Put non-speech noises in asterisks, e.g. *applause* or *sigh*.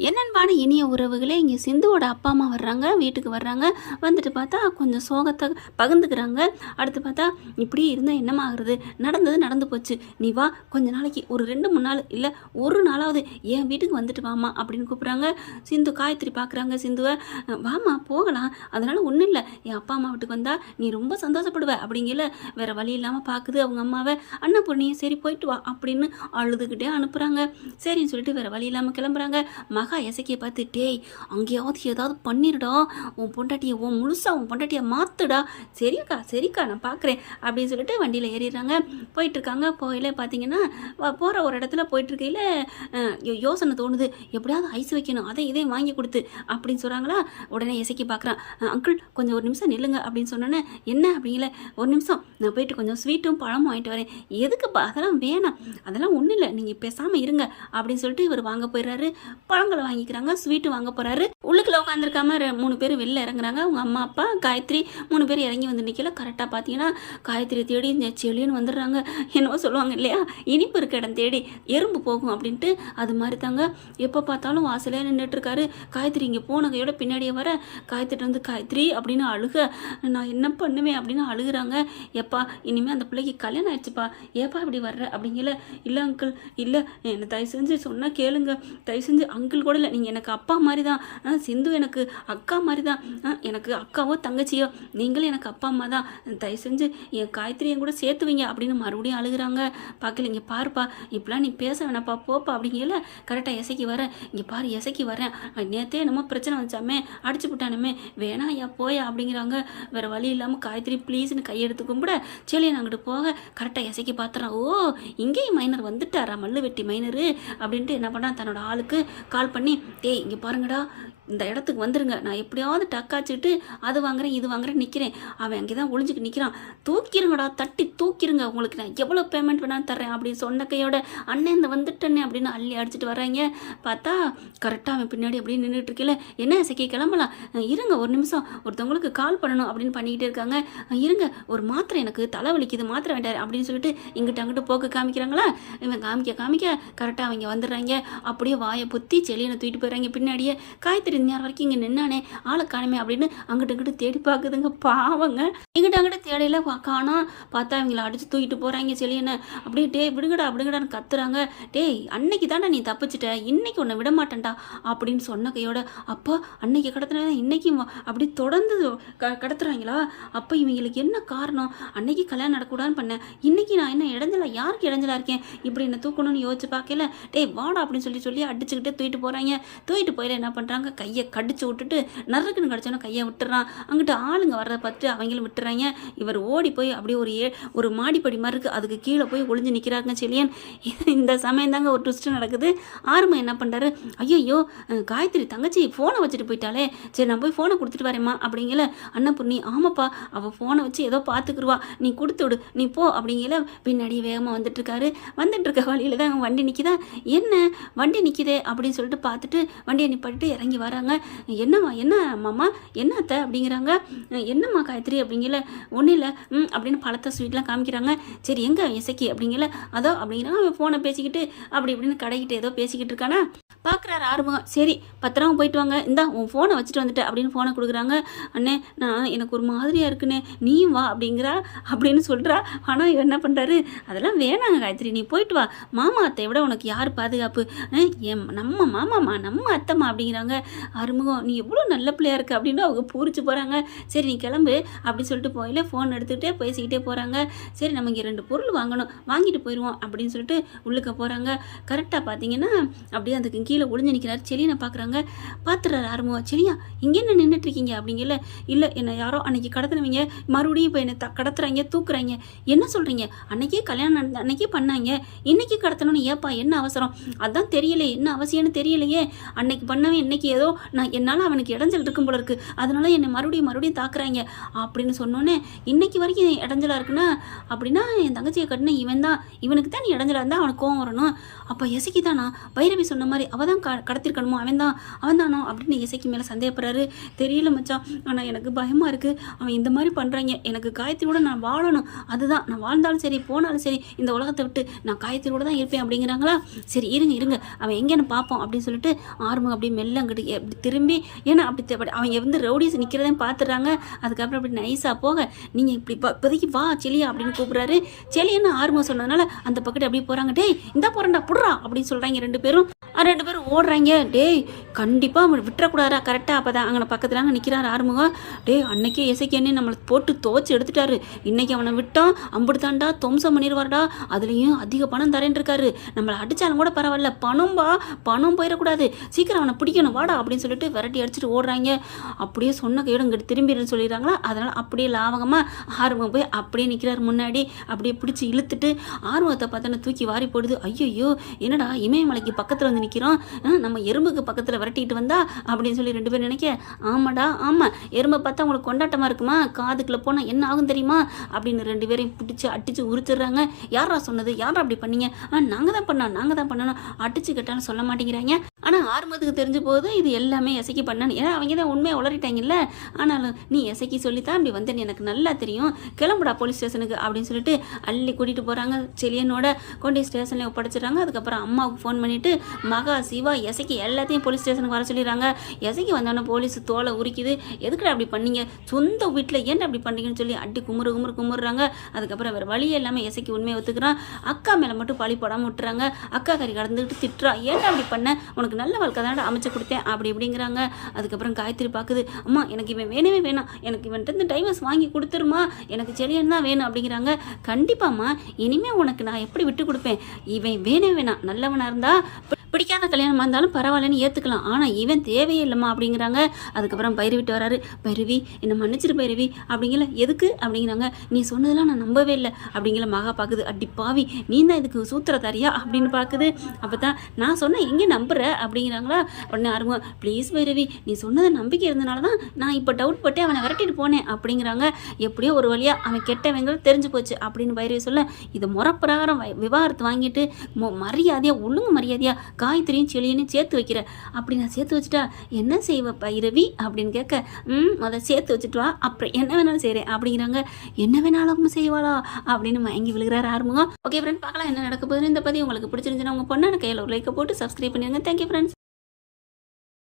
என்னன்பான இனிய உறவுகளே இங்கே சிந்துவோட அப்பா அம்மா வர்றாங்க வீட்டுக்கு வர்றாங்க. வந்துட்டு பார்த்தா கொஞ்சம் சோகத்தை பகிர்ந்துக்கிறாங்க. அடுத்து பார்த்தா இப்படி இருந்தால் என்னம்மா நடந்தது நடந்து போச்சு. நீ வா கொஞ்ச நாளைக்கு ஒரு ரெண்டு மூணு நாள் இல்லை ஒரு நாளாவது என் வீட்டுக்கு வந்துட்டு வாமா அப்படின்னு கூப்பிட்றாங்க. சிந்து காயத்ரி பார்க்குறாங்க சிந்துவை. வாமா வாம்மா போகலாம். அதனால் ஒன்றும் இல்லை. என் அப்பா அம்மா வீட்டுக்கு வந்தால் நீ ரொம்ப சந்தோஷப்படுவ அப்படிங்கல வேறு வழி இல்லாமல் பார்க்குது அவங்க அம்மாவை. அண்ணா பொண்ணியை சரி போயிட்டு வா அப்படின்னு அழுதுகிட்டே அனுப்புகிறாங்க சரின்னு சொல்லிட்டு வேறு வழி இல்லாமல் கிளம்புறாங்க. மகா எசக்கியை பார்த்து டேய் அங்கேயாவது ஏதாவது பண்ணிருடா. உன் பொண்டாட்டியை உன் முழுசாக உன் பொண்டாட்டியை மாற்றுடா சரிக்கா சரிக்கா நான் பார்க்குறேன் அப்படின்னு சொல்லிட்டு வண்டியில் ஏறிடுறாங்க. போயிட்டுருக்காங்க. போகையில் பார்த்தீங்கன்னா போகிற ஒரு இடத்துல போயிட்டுருக்கையில் யோசனை தோணுது. எப்படியாவது ஐஸ் வைக்கணும். அதை இதையும் வாங்கி கொடுத்து. அப்படின்னு சொல்கிறாங்களா உடனே இசைக்கி பார்க்குறான் அங்கிள் கொஞ்சம் ஒரு நிமிஷம் நில்லுங்க. அப்படின்னு சொன்னோன்னே என்ன? அப்படிங்கல. ஒரு நிமிஷம். நான் போயிட்டு கொஞ்சம் ஸ்வீட்டும் பழமும் வாங்கிட்டு வரேன். எதுக்குப்பா? அதெல்லாம் வேணாம். அதெல்லாம் ஒன்றும் இல்லை. நீங்கள் பேசாமல் இருங்க. அப்படின்னு சொல்லிட்டு இவர் வாங்க போயிடுறாரு. பழங்கள் வாங்கிக்கிறாங்க. ஸ்வீட்டு வாங்க போறாரு. உள்ளுக்குள்ள உட்காந்துருக்காம மூணு பேர் வெளில இறங்குறாங்க. அவங்க அம்மா அப்பா காயத்ரி மூணு பேர் இறங்கி வந்து நிற்கல கரெக்டாக பார்த்தீங்கன்னா காயத்ரி தேடி இந்த செளின்னு வந்துடுறாங்க. என்னவோ சொல்லுவாங்க இல்லையா? இனிப்பு இருக்க இடம் தேடி எறும்பு போகும் அப்படின்ட்டு அது மாதிரி தாங்க. எப்போ பார்த்தாலும் வாசலே நின்றுட்டு இருக்காரு காயத்ரி இங்கே போன கையோட பின்னாடியே வர. காயத்ரி வந்து காயத்ரி அப்படின்னு அழுக. நான் என்ன பண்ணுவேன்? அப்படின்னு அழுகுறாங்க. எப்பா இனிமேல் அந்த பிள்ளைக்கு கல்யாணம் ஆயிடுச்சுப்பா. ஏப்பா இப்படி வர்ற? அப்படிங்கல. இல்லை அங்கிள் இல்லை. என்ன தயவு செஞ்சு சொன்னால் கேளுங்க. தயவு செஞ்சு அங்கிள் கூட இல்லை. நீங்கள் எனக்கு அப்பா மாதிரி தான் ஆ, சிந்து எனக்கு அக்கா மாதிரி தான் ஆ, எனக்கு அக்காவோ தங்கச்சியோ நீங்களும் எனக்கு அப்பா அம்மா தான் தயவு செஞ்சு என் காயத்ரி என் கூட சேர்த்து வைங்க அப்படின்னு மறுபடியும் அழுகுறாங்க. பார்க்கல இங்கே பாருப்பா. இப்படிலாம் நீ பேச வேணாப்பா போப்பா அப்படிங்கல. கரெக்டாக இசைக்கு வரேன் இங்கே பாரு இசைக்கு வரேன். நேற்றே என்னமோ பிரச்சனை வச்சாமே அடிச்சு விட்டானுமே வேணா ஐயா போயா அப்படிங்கிறாங்க. வேறு வழி இல்லாமல் காயத்ரி ப்ளீஸ்னு கையெடுத்து கும்பிட. சரி நான் அங்கிட்டு போக. கரெக்டாக இசைக்கு பார்த்துறான் ஓ இங்கேயும் மைனர் வந்துட்டாரா? மல்லு வெட்டி மைனரு அப்படின்ட்டு என்ன பண்ணான் தன்னோட ஆளுக்கு கால் பண்ணி டேய் இங்கே பாருங்கடா இந்த இடத்துக்கு வந்துருங்க. நான் எப்படியாவது டக்காச்சுட்டு அது வாங்குறேன் இது வாங்குறேன் நிற்கிறேன் அவன் அங்கே தான் ஒளிஞ்சுக்கு நிற்கிறான் தூக்கிருங்கடா தட்டி தூக்கிருங்க. உங்களுக்கு நான் எவ்வளோ பேமெண்ட் வேணாலும் தர்றேன் அப்படின்னு சொன்ன கையோட அண்ணன் இந்த வந்துட்டேனே அப்படின்னு அள்ளி அடிச்சிட்டு வராங்க பார்த்தா கரெக்டாக அவன் பின்னாடி அப்படியே நின்றுட்டு இருக்கல என்ன இசைக்கு கிளம்பலாம். இருங்க ஒரு நிமிஷம். ஒருத்தவங்களுக்கு கால் பண்ணணும் அப்படின்னு பண்ணிக்கிட்டே இருக்காங்க. இருங்க ஒரு மாத்திரை எனக்கு தலை வலிக்குது மாத்திரை வேண்டாரு அப்படின்னு சொல்லிட்டு இங்கிட்ட அங்கிட்டு போக்கு காமிக்கிறாங்களா? இவன் காமிக்க காமிக்க கரெக்டாக அவங்க வந்துடுறாங்க. அப்படியே வாயை பொத்தி செளியனை தூக்கிட்டு போயிடுறாங்க. பின்னாடியே காய்கறி நேரம் வரைக்கும் இங்கே நின்னானே ஆளை காணுமே அப்படின்னு அங்கிட்டு இங்கிட்டு தேடி பார்க்குதுங்க. பாவங்க. இங்கிட்ட அங்கிட்ட தேடையில காணா பார்த்தா அவங்கள அடிச்சு தூக்கிட்டு போகிறாங்க செலியனை அப்படியே டே விடுங்கடா விடுங்கடான்னு கத்துறாங்க. டேய் அன்னைக்கு தானே நீ தப்பிச்சிட்ட. இன்னைக்கு உன்னை விட மாட்டேன்டா அப்படின்னு சொன்ன கையோட அப்பா அன்னைக்கு கடத்தினா இன்னைக்கும் அப்படி தொடர்ந்து க கடத்துறாங்களா? அப்போ இவங்களுக்கு என்ன காரணம்? அன்னைக்கு கல்யாணம் நடக்கூடாதுன்னு பண்ணேன். இன்னைக்கு நான் என்ன இடைஞ்சலா? யாருக்கு இடைஞ்சலா இருக்கேன்? இப்படி என்ன தூக்கணும்னு யோசிச்சு பார்க்கல. டேய் வாடா அப்படின்னு சொல்லி சொல்லி அடிச்சுக்கிட்டே தூக்கிட்டு போகிறாங்க தூக்கிட்டு போயில என்ன பண்ணுறாங்க கையை கடிச்சு விட்டுட்டு நறுக்குன்னு கடிச்சோன்னா கையை விட்டுறான். அங்கிட்டு ஆளுங்க வர்றதை பார்த்து அவங்களும் விட்டுறாங்க. இவர் ஓடி போய் அப்படியே ஒரு ஏ ஒரு மாடிப்படி மாதிரி இருக்குது அதுக்கு கீழே போய் ஒளிஞ்சு நிற்கிறாங்க செலியன். *laughs* இந்த சமயம் தாங்க ஒரு ட்விஸ்ட் நடக்குது. ஆறுமா என்ன பண்ணுறாரு ஐயோ காயத்ரி தங்கச்சி ஃபோனை வச்சுட்டு போயிட்டாலே சரி நான் போய் ஃபோனை கொடுத்துட்டு வரேம்மா அப்படிங்கல. அன்னபூர்ணி ஆமாப்பா அவள் ஃபோனை வச்சு ஏதோ பார்த்துக்குருவா. நீ கொடுத்து விடு நீ போ அப்படிங்கல. பின்னாடி வேகமாக வந்துட்டுருக்காரு. வந்துட்டுருக்க வழியில் வழியில தான் வண்டி நிற்கிதா என்ன? வண்டி நிற்கிதே அப்படின்னு சொல்லிட்டு பார்த்துட்டு வண்டியை நிப்பாட்டு இறங்கி வராங்க என்னம்மா என்ன மாமா? என்ன அத்தை? அப்படிங்கிறாங்க. என்னம்மா காயத்ரி? அப்படிங்கல. ஒன்றும் இல்லை. ம் அப்படின்னு பழத்தை ஸ்வீட்லாம் காமிக்கிறாங்க. சரி எங்கே இசைக்கு அப்படிங்கல. அதோ அப்படிங்கிறாங்க. அவன் ஃபோனை பேசிக்கிட்டு அப்படி இப்படின்னு கடைக்கிட்டு ஏதோ பேசிக்கிட்டு இருக்கானா. பார்க்குறாரு ஆறுமுகம். சரி பத்திரமா போயிட்டு வாங்க. இந்தா உன் ஃபோனை வச்சுட்டு வந்துட்டு அப்படின்னு ஃபோனை கொடுக்குறாங்க. அண்ணே நான் எனக்கு ஒரு மாதிரியாக இருக்குண்ணே. நீயும் வா அப்படிங்கிறா. அப்படின்னு சொல்கிறா ஆனால் இவன் என்ன பண்ணுறாரு அதெல்லாம் வேணாங்க காயத்ரி. நீ போயிட்டு வா. மாமா அத்தை விட உனக்கு யார் பாதுகாப்பு? என் நம்ம மாமாமா நம்ம அத்தம்மா அப்படிங்கிறாங்க. அருமுகம் நீ எவ்வளோ நல்ல பிள்ளையா இருக்கு அப்படின்னு அவங்க பூரிச்சு போகிறாங்க சரி நீ கிளம்பு அப்படின்னு சொல்லிட்டு போயில ஃபோன் எடுத்துக்கிட்டே பேசிக்கிட்டே போகிறாங்க சரி நம்ம இங்கே ரெண்டு பொருள் வாங்கணும் வாங்கிட்டு போயிடுவோம் அப்படின்னு சொல்லிட்டு உள்ளுக்க போகிறாங்க கரெக்டாக பார்த்தீங்கன்னா அப்படியே அதுக்கு கீழே ஒளிஞ்சு நிற்கிறார் செலியனை பார்க்குறாங்க பார்த்துறாரு அருமுகம் செலியா இங்கே என்ன நின்றுட்டு இருக்கீங்க? அப்படிங்கல இல்லை என்னை யாரோ அன்னைக்கு கடத்துனவங்க மறுபடியும் இப்போ என்னை த கடத்துறாங்க தூக்குறாங்க. என்ன சொல்கிறீங்க அன்னைக்கே கல்யாணம் நடந்த அன்னைக்கே பண்ணாங்க. இன்னைக்கு கடத்தணும்னு ஏப்பா என்ன அவசரம்? அதான் தெரியலையே என்ன அவசியம்னு தெரியலையே. அன்னைக்கு பண்ணவன் இன்னைக்கு ஏதோ நான் என்னால் அவனுக்கு இடைஞ்சல் இருக்கும் போல இருக்கு. அதனால என்னை மறுபடியும் மறுபடியும் தாக்குறாங்க. அப்படின்னு சொன்னோன்னே இன்னைக்கு வரைக்கும் இடைஞ்சலாக இருக்குன்னா? அப்படின்னா என் தங்கச்சியை கட்டின இவன் தான். இவனுக்கு தான் நீ இடைஞ்சலாக இருந்தால் அவனுக்கு கோவம் வரணும். அப்போ இசைக்கு தானா பைரவி சொன்ன மாதிரி அவள் தான் க கடத்திருக்கணுமோ? அவன் தான் அவன் தானோ? அப்படின்னு இசைக்கு மேலே சந்தேகப்படுறாரு. தெரியல மச்சான். ஆனால் எனக்கு பயமாக இருக்குது அவன் இந்த மாதிரி பண்ணுறாங்க எனக்கு காயத்திலோட நான் வாழணும். அதுதான். நான் வாழ்ந்தாலும் சரி போனாலும் சரி இந்த உலகத்தை விட்டு நான் காயத்திலோட தான் இருப்பேன். அப்படிங்கிறாங்களா? சரி இருங்க இருங்க. அவன் எங்கேன்னு பார்ப்போம். அப்படின்னு சொல்லிட்டு ஆறுமுகம் அப்படியே மெல்ல அங்கிட்டு அப்படி திரும்பி ஏன்னா அப்படி அப்படி அவங்க வந்து ரவுடிஸ் நிற்கிறதையும் பார்த்துறாங்க அதுக்கப்புறம் அப்படி நைஸாக போக நீங்கள் இப்படி இப்போதைக்கு வா செலியா அப்படின்னு கூப்பிட்றாரு. செலியன்னு ஆர்மம் சொன்னதுனால அந்த பக்கத்து அப்படியே போகிறாங்க டேய் இந்த போகிறேன்டா புடுறா அப்படின்னு சொல்கிறாங்க ரெண்டு பேரும். ரெண்டு பேரும் ஓடுறாங்க. டேய் கண்டிப்பாக அவன் விட்டுறக்கூடாதா கரெக்டாக அப்போ தான் அங்கே பக்கத்தில் அங்கே நிற்கிறாரு ஆறுமுகம். டேய் அன்னைக்கே இசைக்கேன்னு நம்மளை போட்டு துவச்சி எடுத்துட்டாரு. இன்னைக்கு அவனை விட்டான் அம்புடுத்தாண்டா துவம்சம் பண்ணிடுவார்டா. அதுலேயும் அதிக பணம் தரேன் இருக்காரு. நம்மளை அடித்தாலும் கூட பரவாயில்ல. பணம்பா பணம் போயிடக்கூடாது. சீக்கிரம் அவனை பிடிக்கணும். வாடா அப்படி அப்படின்னு சொல்லிட்டு விரட்டி அடிச்சுட்டு ஓடுறாங்க. அப்படியே சொன்ன கையோட இங்கிட்டு திரும்பிடுன்னு சொல்லிடுறாங்களா? அதனால் அப்படியே லாவகமாக ஆர்வம் போய் அப்படியே நிற்கிறாரு முன்னாடி. அப்படியே பிடிச்சி இழுத்துட்டு ஆர்வத்தை பார்த்தோன்னே தூக்கி வாரி போடுது. ஐயோ என்னடா இமயமலைக்கு பக்கத்தில் வந்து நிற்கிறோம் நம்ம எறும்புக்கு பக்கத்தில் விரட்டிட்டு வந்தா? அப்படின்னு சொல்லி ரெண்டு பேரும் நினைக்க ஆமாடா ஆமாம் எறும்பை பார்த்தா உங்களுக்கு கொண்டாட்டமாக இருக்குமா? காதுக்குள்ளே போனால் என்ன ஆகும் தெரியுமா? அப்படின்னு ரெண்டு பேரையும் பிடிச்சி அடித்து உரிச்சிடுறாங்க. யாரா சொன்னது? யாரா அப்படி பண்ணீங்க? ஆ நாங்கள் தான் பண்ணோம் நாங்கள் தான் பண்ணணும். அடிச்சு கேட்டாலும் சொல்ல மாட்டேங்கிறாங்க. ஆனால் ஆறுமுகத்துக்கு தெரிஞ்ச போது இது எல்லாமே எசைக்கு பண்ணணும் ஏன்னா அவங்க தான் உண்மையை உளறிட்டாங்கல்ல. ஆனாலும் நீ எசைக்கு சொல்லித்தான் அப்படி வந்தேன்னு எனக்கு நல்லா தெரியும். கிளம்புடா போலீஸ் ஸ்டேஷனுக்கு அப்படின்னு சொல்லிட்டு அள்ளி கூட்டிகிட்டு போகிறாங்க செலியனோட கொண்டு ஸ்டேஷனில் ஒப்படைச்சிடுறாங்க. அதுக்கப்புறம் அம்மாவுக்கு ஃபோன் பண்ணிவிட்டு மகா சிவா எசைக்கு எல்லாத்தையும் போலீஸ் ஸ்டேஷனுக்கு வர சொல்லிடுறாங்க. எசைக்கு வந்தோடனே போலீஸ் தோலை உரிக்குது. எதுக்குடா அப்படி பண்ணீங்க? சொந்த வீட்டில் ஏன்டா அப்படி பண்ணுறீங்கன்னு சொல்லி அடி குமுறு குமுறு குமுறுறாங்க. அதுக்கப்புறம் வேறு வழியே இல்லாமல் எசைக்கு உண்மையை ஒத்துக்கிறான். அக்கா மேலே மட்டும் பழி போடாமல் விட்டுறாங்க. அக்கா கறி கடந்துக்கிட்டு திட்டுறா. ஏன்டா அப்படி பண்ண? உனக்கு நல்ல வாழ்க்கை தானே அமைச்சு கொடுத்தேன் அப்படி இப்படிங்கிறாங்க. அதுக்கப்புறம் காயத்ரி பார்க்குது அம்மா எனக்கு இவன் வேணவே வேணாம். எனக்கு இவன்ட்டு இருந்து டைவர்ஸ் வாங்கி கொடுத்துருமா? எனக்கு செடியன் தான் வேணும் அப்படிங்கிறாங்க. கண்டிப்பாம்மா இனிமேல் உனக்கு நான் எப்படி விட்டு கொடுப்பேன்? இவன் வேணவே வேணாம். நல்லவனாக இருந்தால் பிடிக்காத கல்யாணமாக இருந்தாலும் பரவாயில்லன்னு ஏற்றுக்கலாம் ஆனால் இவன் தேவையே இல்லைம்மா அப்படிங்கிறாங்க. அதுக்கப்புறம் பயிர்விட்டு வராரு பைரவி என்னை மன்னிச்சிரு பைரவி. அப்படிங்கல எதுக்கு? அப்படிங்கிறாங்க. நீ சொன்னதெல்லாம் நான் நம்பவே இல்லை. அப்படிங்கிற மகா பார்க்குது அடி பாவி நீ தான் இதுக்கு சூத்திரதாரியா? அப்படின்னு பார்க்குது அப்போ தான் நான் சொன்னேன் எங்கே நம்புற? அப்படிங்கிறாங்களா. உடனே ஆரம்பம் ப்ளீஸ் பைரவி நீ சொன்னதை நம்பிக்கை இருந்தனால தான் நான் இப்போ டவுட் பட்டு அவனை விரட்டிட்டு போனேன். அப்படிங்கிறாங்க. எப்படியோ ஒரு வழியாக அவன் கெட்டவங்க தெரிஞ்சு போச்சு. அப்படின்னு பைரவி சொல்ல இது முறப்பிரகாரம் விவாகரத்து வாங்கிட்டு மொ- ஒழுங்கு மரியாதையாக காய்கறியும் செளியனையும் சேர்த்து வைக்கிற. அப்படி நான் சேர்த்து வச்சுட்டா என்ன செய்வப்பா பைரவி அப்படின்னு கேட்க ம் அதை சேர்த்து வச்சுட்டு வா. அப்புறம் என்ன வேணாலும் செய்கிறேன் அப்படிங்கிறாங்க. என்ன வேணாலும் செய்வாளா? அப்படின்னு மயங்கி விழுகிறார் ஆறுமுகம். ஓகே ஃப்ரெண்ட் பார்க்கலாம் என்ன நடக்க போகுதுன்னு. இந்த பதிவு உங்களுக்கு பிடிச்சிருந்துச்சுன்னா உங்கள் பொண்ணான கையில் ஒரு லைக்கை போட்டு சப்ஸ்கிரைப் பண்ணிடுங்க. Thank you friends